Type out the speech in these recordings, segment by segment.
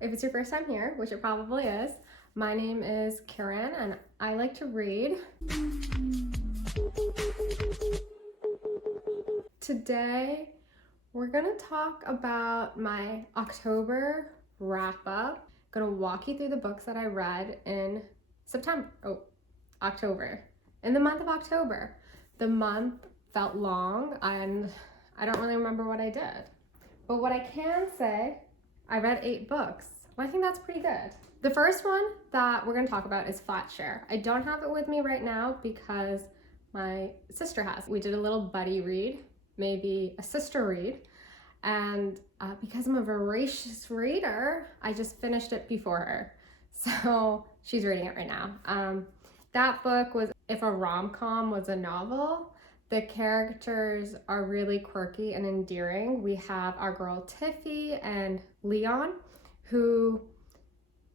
If it's your first time here, which it probably is, my name is Karen and I like to read. Today, we're gonna talk about my October wrap up. I'm gonna walk you through the books that I read in October. In the month of October. The month felt long and I don't really remember what I did. But what I can say, I read 8 books. Well, I think that's pretty good. The first one that we're gonna talk about is Flatshare. I don't have it with me right now because my sister has. We did a little buddy read, maybe a sister read. And because I'm a voracious reader, I just finished it before her. So she's reading it right now. That book was if a rom-com was a novel. The characters are really quirky and endearing. We have our girl Tiffy and Leon who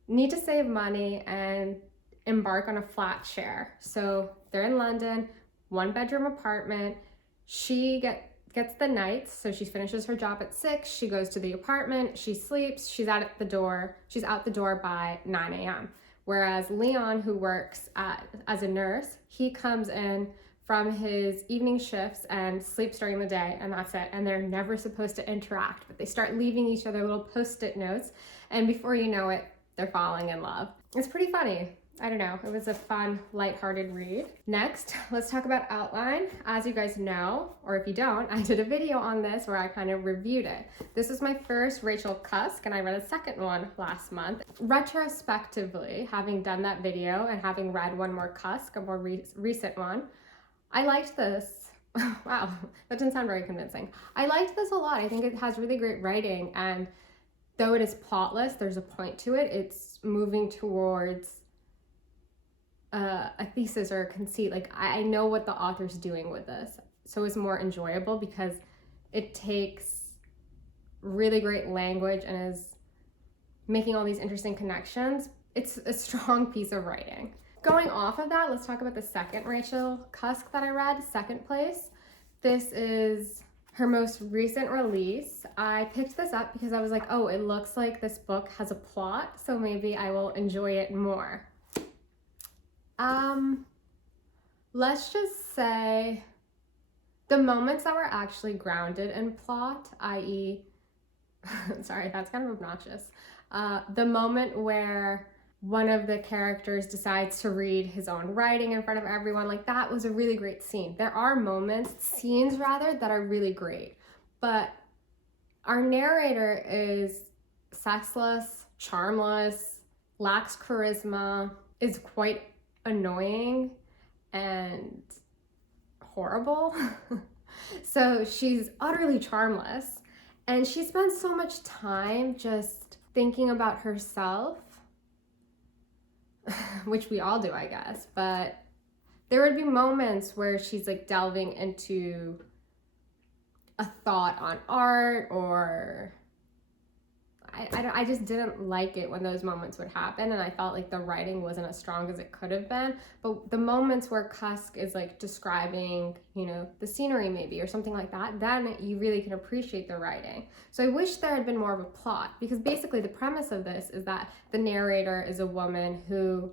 need to save money and embark on a flat share. So they're in London, 1-bedroom apartment. She gets the nights, so she finishes her job at 6, she goes to the apartment, she sleeps, she's out the door by 9 a.m. Whereas Leon, who works as a nurse, he comes in from his evening shifts and sleeps during the day, and that's it. And they're never supposed to interact, but they start leaving each other little post-it notes, and before you know it, they're falling in love. It's pretty funny. I don't know, it was a fun, lighthearted read. Next, let's talk about outline. As you guys know, or if you don't, I did a video on this where I kind of reviewed it. This was my first Rachel Cusk, and I read a second one last month. Retrospectively, having done that video and having read one more Cusk, a more recent one, I liked this. Wow, that didn't sound very convincing. I liked this a lot. I think it has really great writing, and though it is plotless, there's a point to it. It's moving towards a thesis or a conceit. Like, I know what the author's doing with this, so it's more enjoyable because it takes really great language and is making all these interesting connections. It's a strong piece of writing. Going off of that, let's talk about the second Rachel Cusk that I read, Second Place. This is her most recent release. I picked this up because I was like, oh, it looks like this book has a plot, so maybe I will enjoy it more. Let's just say the moments that were actually grounded in plot, i.e., sorry, that's kind of obnoxious. The moment where one of the characters decides to read his own writing in front of everyone, like, that was a really great scene. There are scenes rather, that are really great, but our narrator is sexless, charmless, lacks charisma, is quite annoying and horrible. So she's utterly charmless, and she spends so much time just thinking about herself, which we all do, I guess, but there would be moments where she's like delving into a thought on art, or I just didn't like it when those moments would happen, and I felt like the writing wasn't as strong as it could have been. But the moments where Cusk is like describing, you know, the scenery maybe or something like that, then you really can appreciate the writing. So I wish there had been more of a plot, because basically the premise of this is that the narrator is a woman who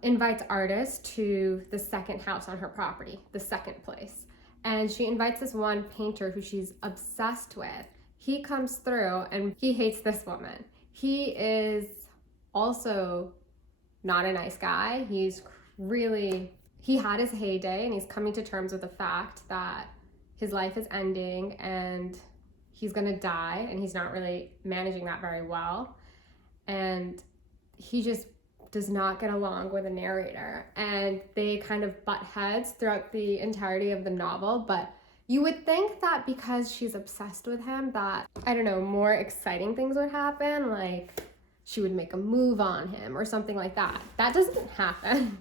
invites artists to the second house on her property, the Second Place. And she invites this one painter who she's obsessed with. He comes through and he hates this woman. He is also not a nice guy. He had his heyday, and he's coming to terms with the fact that his life is ending and he's gonna die, and he's not really managing that very well. And he just does not get along with the narrator, and they kind of butt heads throughout the entirety of the novel. But you would think that because she's obsessed with him that, I don't know, more exciting things would happen, like she would make a move on him or something like that. That doesn't happen.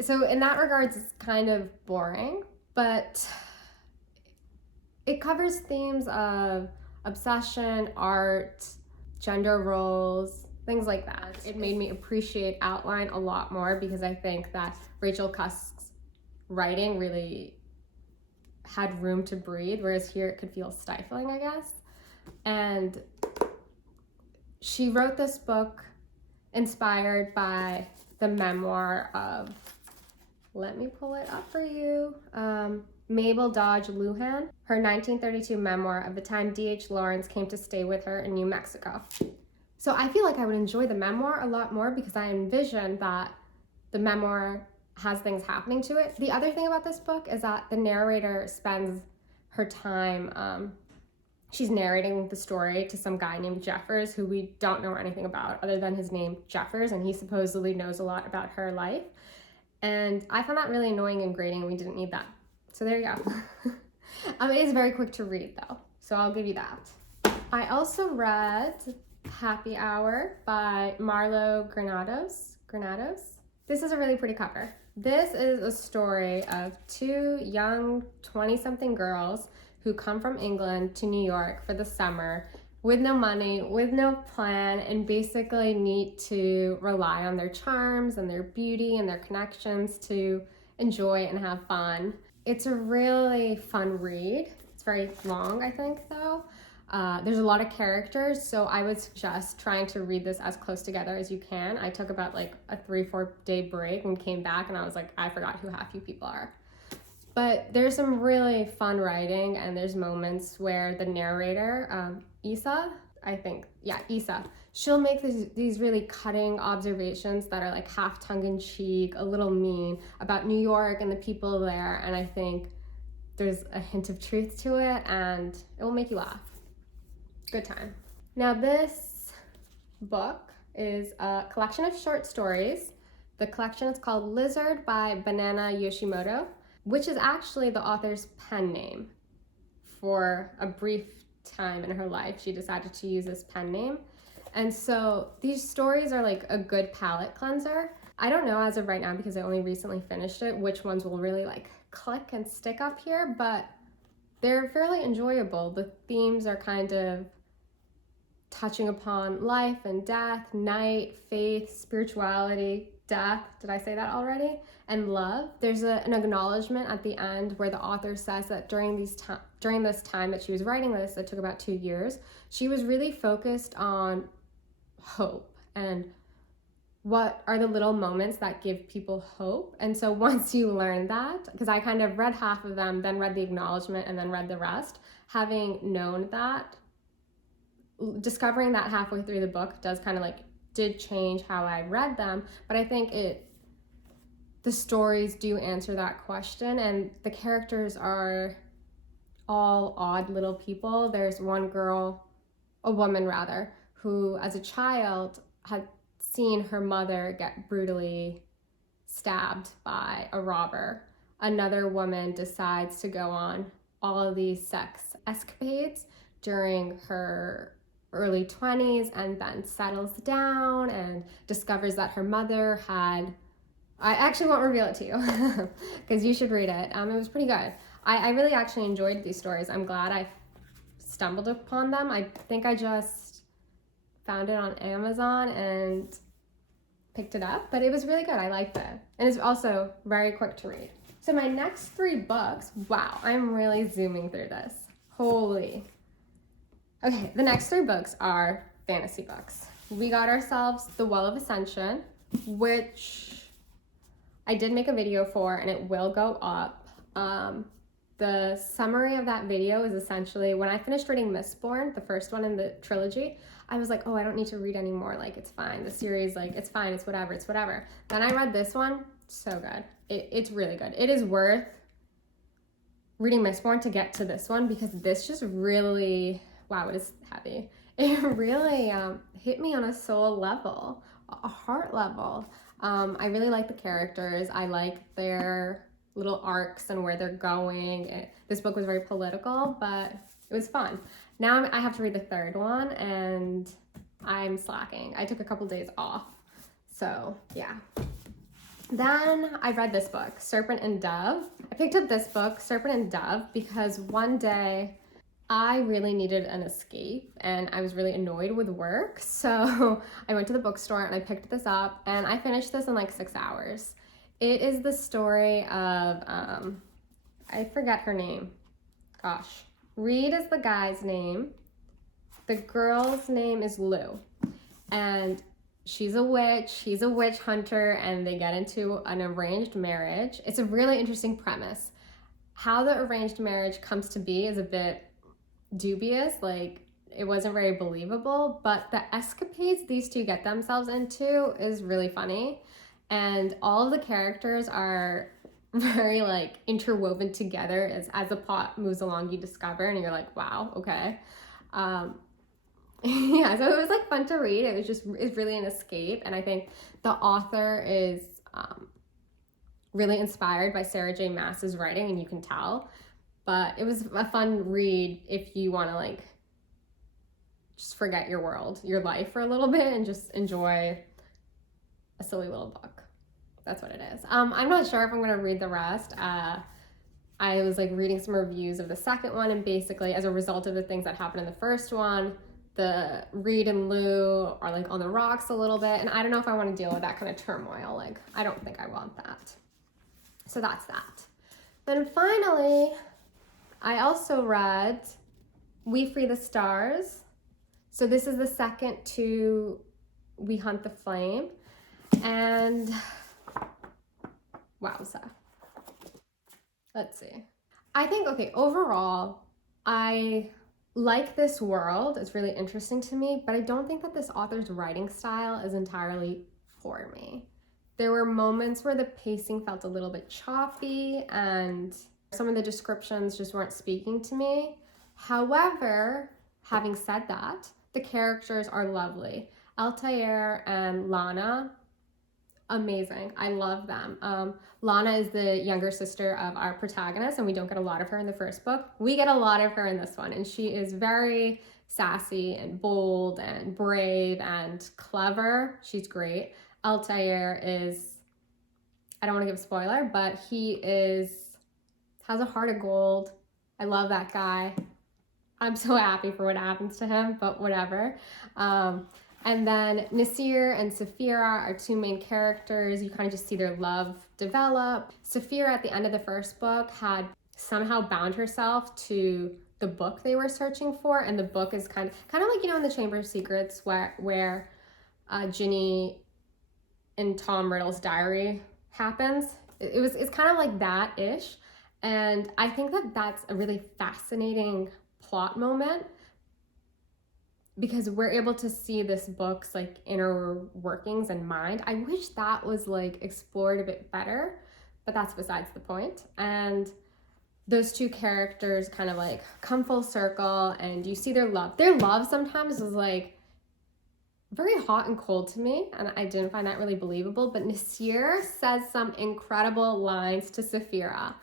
So in that regards, it's kind of boring, but it covers themes of obsession, art, gender roles, things like that. It made me appreciate outline a lot more, because I think that Rachel Cusk's writing really had room to breathe, whereas here it could feel stifling, I guess. And she wrote this book inspired by the memoir of, let me pull it up for you, Mabel Dodge Lujan, her 1932 memoir of the time D.H. Lawrence came to stay with her in New Mexico. So I feel like I would enjoy the memoir a lot more because I envision that the memoir has things happening to it. The other thing about this book is that the narrator spends her time, she's narrating the story to some guy named Jeffers, who we don't know anything about other than his name Jeffers, and he supposedly knows a lot about her life. And I found that really annoying and grating, and we didn't need that. So there you go. It is very quick to read though, so I'll give you that. I also read Happy Hour by Marlowe Granados. This is a really pretty cover. This is a story of two young 20-something girls who come from England to New York for the summer with no money, with no plan, and basically need to rely on their charms and their beauty and their connections to enjoy and have fun. It's a really fun read. It's very long, I think, though. There's a lot of characters, so I would suggest trying to read this as close together as you can. I took about like a 3-4 day break and came back and I was like, I forgot who half you people are. But there's some really fun writing, and there's moments where the narrator, Isa, she'll make these really cutting observations that are like half tongue-in-cheek, a little mean about New York and the people there, and I think there's a hint of truth to it, and it will make you laugh. Good time. Now this book is a collection of short stories. The collection is called Lizard by Banana Yoshimoto, which is actually the author's pen name. For a brief time in her life, she decided to use this pen name. And so these stories are like a good palate cleanser. I don't know as of right now, because I only recently finished it, which ones will really like click and stick up here, but they're fairly enjoyable. The themes are kind of touching upon life and death, night, faith, spirituality, death, did I say that already? And love. There's an acknowledgement at the end where the author says that during this time that she was writing this, that took about 2 years, she was really focused on hope and what are the little moments that give people hope. And so once you learn that, because I kind of read half of them, then read the acknowledgement, and then read the rest, having known that, discovering that halfway through the book does kind of like, did change how I read them, but I think the stories do answer that question, and the characters are all odd little people. There's one girl, a woman rather, who as a child had seen her mother get brutally stabbed by a robber. Another woman decides to go on all of these sex escapades during her early 20s, and then settles down and discovers that her mother had, I actually won't reveal it to you because you should read it. It was pretty good. I really actually enjoyed these stories. I'm glad I stumbled upon them. I think I just found it on Amazon and picked it up, but it was really good. I liked it. And it's also very quick to read. So my next 3 books, wow, I'm really zooming through this. Holy. Okay, the next 3 books are fantasy books. We got ourselves The Well of Ascension, which I did make a video for, and it will go up. The summary of that video is essentially, when I finished reading Mistborn, the first one in the trilogy, I was like, oh, I don't need to read anymore. Like, it's fine. The series, like, it's fine. It's whatever. Then I read this one. So good. It's really good. It is worth reading Mistborn to get to this one, because this just really... wow, it is heavy. It really hit me on a soul level, a heart level. I really like the characters. I like their little arcs and where they're going. This book was very political, but it was fun. Now I have to read the 3rd one, and I'm slacking. I took a couple days off, so yeah. Then I read this book, Serpent and Dove. I picked up this book, Serpent and Dove, because one day I really needed an escape and I was really annoyed with work. So I went to the bookstore and I picked this up, and I finished this in like 6 hours. It is the story of, I forget her name. Gosh. Reed is the guy's name. The girl's name is Lou. and she's a witch, he's a witch hunter, and they get into an arranged marriage. It's a really interesting premise. How the arranged marriage comes to be is a bit dubious, like it wasn't very believable, but the escapades these two get themselves into is really funny, and all of the characters are very like interwoven together as the plot moves along. You discover and you're like, wow, okay. Yeah, so it was like fun to read. It's really an escape, and I think the author is really inspired by Sarah J. Maas's writing, and you can tell. But it was a fun read if you want to like just forget your world, your life for a little bit, and just enjoy a silly little book. That's what it is. I'm not sure if I'm gonna read the rest. I was like reading some reviews of the second one, and basically as a result of the things that happened in the first one, the Reed and Lou are like on the rocks a little bit, and I don't know if I want to deal with that kind of turmoil. Like, I don't think I want that. So that's that. Then finally, I also read We Free the Stars. So this is the second to We Hunt the Flame, and wowza. Let's see. I think, okay, overall, I like this world. It's really interesting to me, but I don't think that this author's writing style is entirely for me. There were moments where the pacing felt a little bit choppy and some of the descriptions just weren't speaking to me. However, having said that, the characters are lovely. Altair and Lana, amazing. I love them. Lana is the younger sister of our protagonist, and we don't get a lot of her in the first book. We get a lot of her in this one, and she is very sassy and bold and brave and clever. She's great. Altair is, I don't want to give a spoiler, but he has a heart of gold. I love that guy. I'm so happy for what happens to him, but whatever. And then Nasir and Saphira are two main characters. You kind of just see their love develop. Saphira at the end of the first book had somehow bound herself to the book they were searching for, and the book is kind of like, you know, in the Chamber of Secrets where Ginny and Tom Riddle's diary happens. It's kind of like that-ish, and I think that that's a really fascinating plot moment, because we're able to see this book's like inner workings and mind. I wish that was like explored a bit better, but that's besides the point. And those two characters kind of like come full circle, and you see their love. Their love sometimes was like very hot and cold to me, and I didn't find that really believable. But Nasir says some incredible lines to Saphira.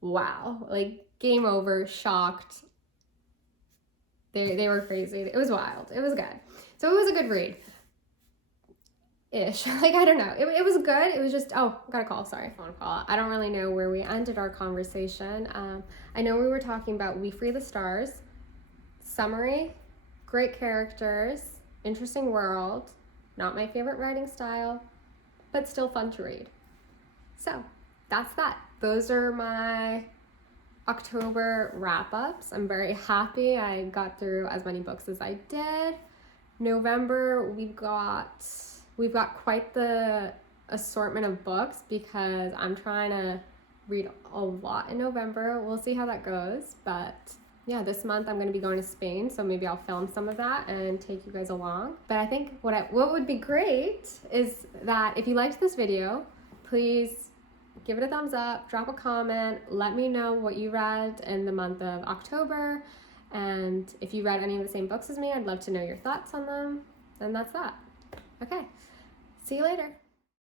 Wow, like game over, shocked. They were crazy. It was wild. It was good. So it was a good read. Ish. Like, I don't know. It was good. It was just, oh, got a call. Sorry, phone call. I don't really know where we ended our conversation. I know we were talking about We Free the Stars. Summary, great characters, interesting world, not my favorite writing style, but still fun to read. So that's that. Those are my October wrap-ups. I'm very happy I got through as many books as I did. November, we've got quite the assortment of books because I'm trying to read a lot in November. We'll see how that goes, but yeah, this month I'm going to be going to Spain, so maybe I'll film some of that and take you guys along. But I think what would be great is that if you liked this video, please give it a thumbs up, drop a comment, let me know what you read in the month of October, and if you read any of the same books as me, I'd love to know your thoughts on them. And that's that. Okay, see you later.